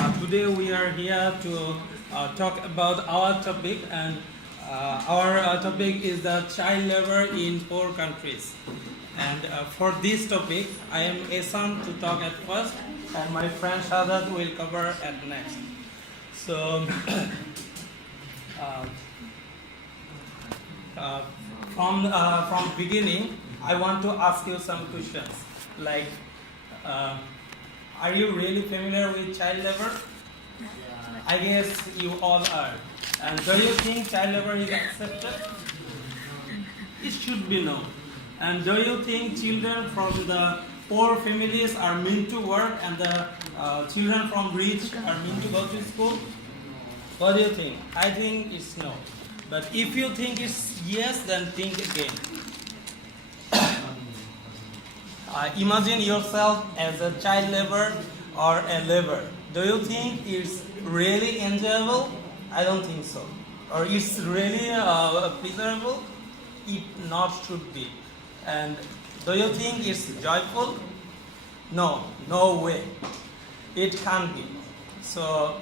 Today we are here to talk about our topic, and our topic is the child labor in poor countries. And for this topic, I am Esan to talk at first, and my friend Shadat will cover at next. So, uh, uh, from beginning, I want to ask you some questions like. Uh, Are you really familiar with child labor? I guess you all are. And do you think child labor is accepted? It should be no. And do you think children from the poor families are meant to work and the children from rich are meant to go to school? What do you think? I think it's no. But if you think it's yes, then think again. Imagine yourself as a child laborer or a laborer. Do you think it's really enjoyable? I don't think so. Or it's really pleasurable? It not should be. And do you think it's joyful? No, no way. It can't be. So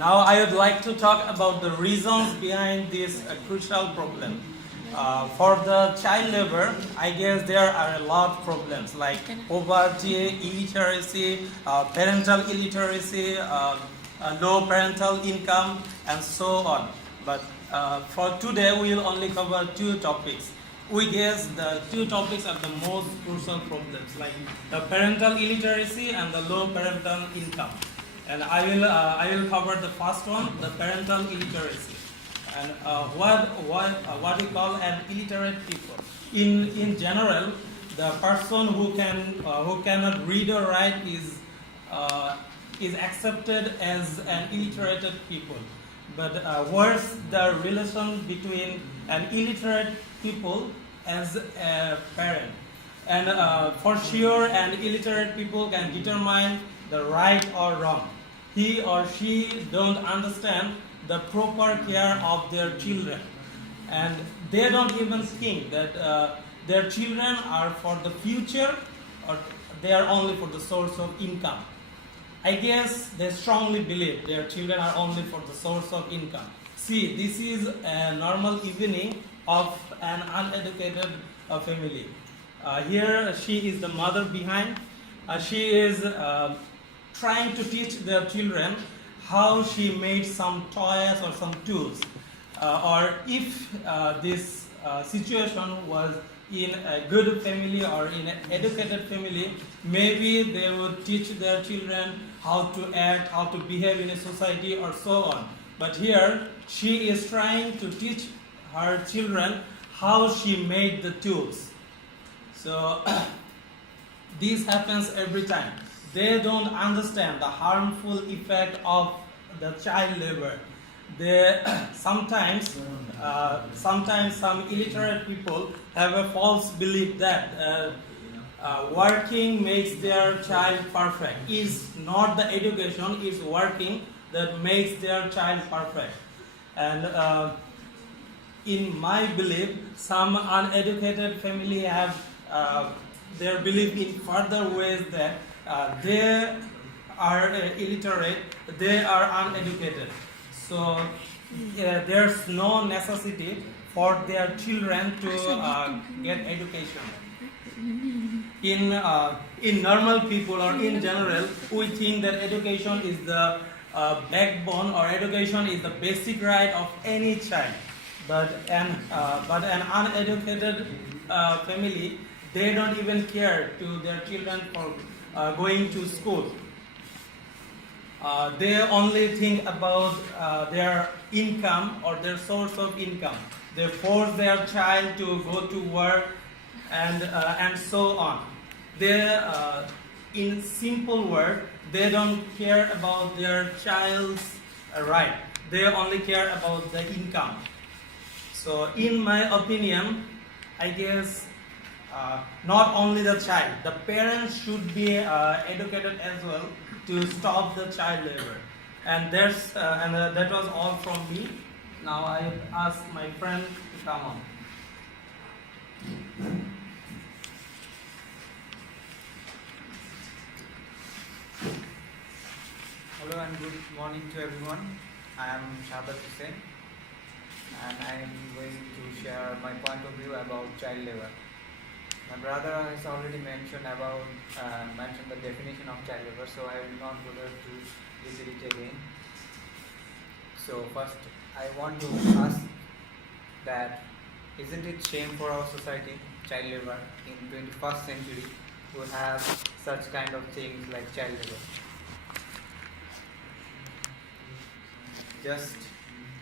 now I would like to talk about the reasons behind this crucial problem. For the child labor, I guess there are a lot of problems like poverty, illiteracy, parental illiteracy, low parental income, and so on. But for today, we will only cover two topics. We guess the two topics are the most crucial problems, like the parental illiteracy and the low parental income. And I will cover the first one, the parental illiteracy. And what we call an illiterate people. In general, the person who cannot read or write is accepted as an illiterate people. But worse, the relation between an illiterate people as a parent. And for sure, an illiterate people can determine the right or wrong. He or she don't understand the proper care of their children, and they don't even think that their children are for the future or they are only for the source of income. I guess they strongly believe their children are only for the source of income. See, this is a normal evening of an uneducated family. Here she is the mother behind. She is trying to teach their children how she made some toys or some tools. Or if this situation was in a good family or in an educated family, maybe they would teach their children how to act, how to behave in a society, or so on. But here, she is trying to teach her children how she made the tools. So, this happens every time. They don't understand the harmful effect of the child labor. They sometimes some illiterate people have a false belief that working makes their child perfect. Is not the education, is working that makes their child perfect. And in my belief, some uneducated family have their belief in further ways that they are illiterate, they are uneducated. So there's no necessity for their children to get education. In normal people or in general, we think that education is the backbone, or education is the basic right of any child. But an uneducated family, they don't even care to their children for going to school. They only think about their income or their source of income. They force their child to go to work and so on. They, in simple word, they don't care about their child's right. They only care about the income. So, in my opinion, I guess not only the child, the parents should be educated as well to stop the child labor. And that was all from me. Now I ask my friend to come on. Hello and good morning to everyone. I am Shabat Hussain and I am going to share my point of view about child labor. My brother has already mentioned the definition of child labor, so I will not bother to repeat it again. So first, I want to ask that isn't it shame for our society, child labor in 21st century, to have such kind of things like child labor? Just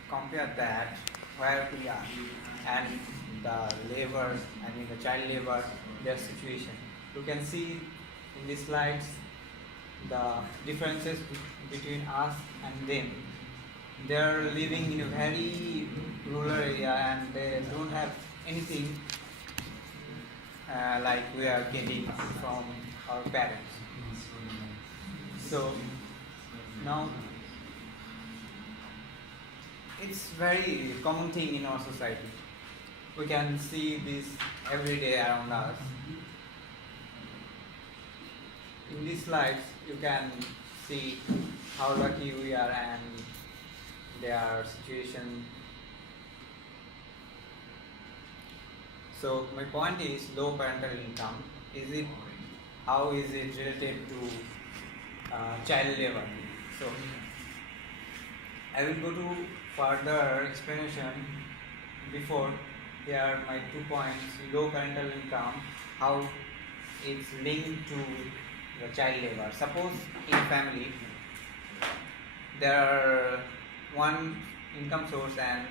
compare that where we are and the labor, the child labor, their situation. You can see in these slides the differences between us and them. They are living in a very rural area and they don't have anything like we are getting from our parents. So now it's very common thing in our society. We can see this every day around us. In these slides, you can see how lucky we are and their situation. So my point is low parental income. How is it related to child labor? So I will go to further explanation. Before, here are my 2 points: low parental income, how it's linked to the child labor. Suppose in a family there are one income source and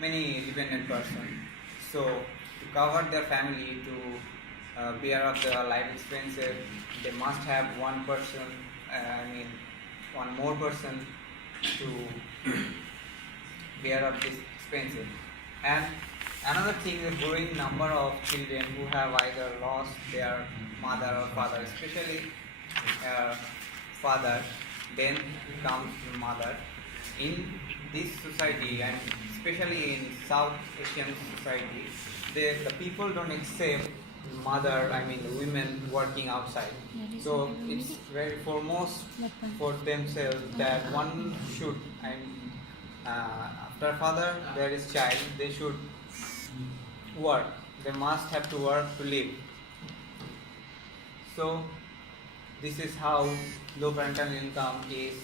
many dependent persons. So to cover their family, to bear up the life expenses, they must have one person, one more person to bear up this expenses. And another thing is growing number of children who have either lost their mother or father, especially father, then comes the mother. In this society and especially in South Asian society, the people don't accept women working outside. So it's very foremost for themselves that one should, after father there is child, they should work. They must have to work to live. So this is how low parental income is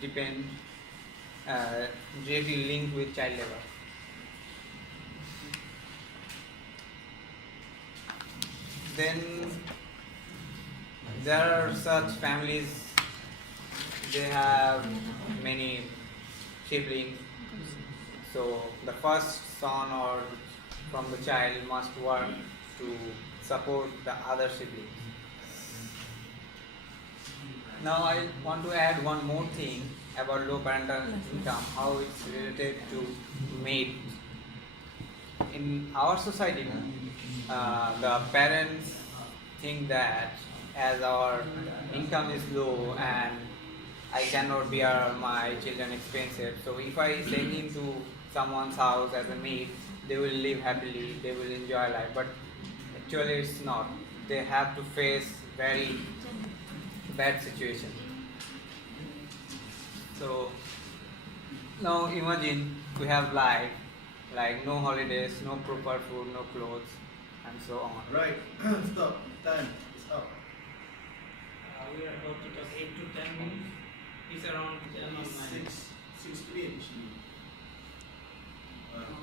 directly linked with child labor. Then there are such families, they have many siblings. So the first son or from the child must work to support the other siblings. Now I want to add one more thing about low parental income, how it's related to maid. In our society, the parents think that as our income is low and I cannot bear my children expenses, so if I send him to someone's house as a maid, they will live happily, they will enjoy life. But actually it's not. They have to face very bad situation. So now imagine we have life like no holidays, no proper food, no clothes, and so on. Right. Stop. Time. Stop. We are about to talk 8 to 10 minutes. It's around 10 or 9. 6 to 8.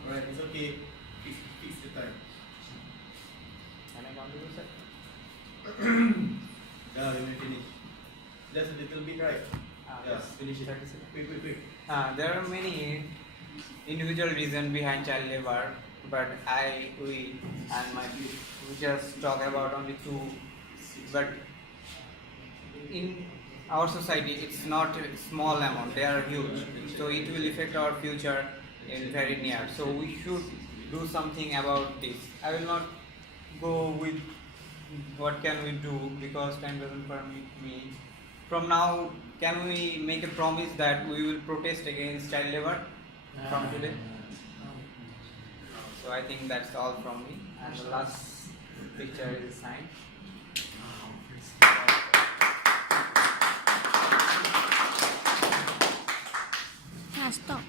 Right. It's okay. Fix the time. Can I continue, sir? Yeah, we will finish. Just a little bit, right? Yes. Finish it. 30 seconds. Quick. There are many individual reasons behind child labor, but we just talk about only 2. But in our society, it's not a small amount; they are huge. So it will affect our future in very near. So we should do something about this. I will not go with what can we do because time doesn't permit me. From now, can we make a promise that we will protest against child labor from today? So I think that's all from me. And the last picture is a sign. stop.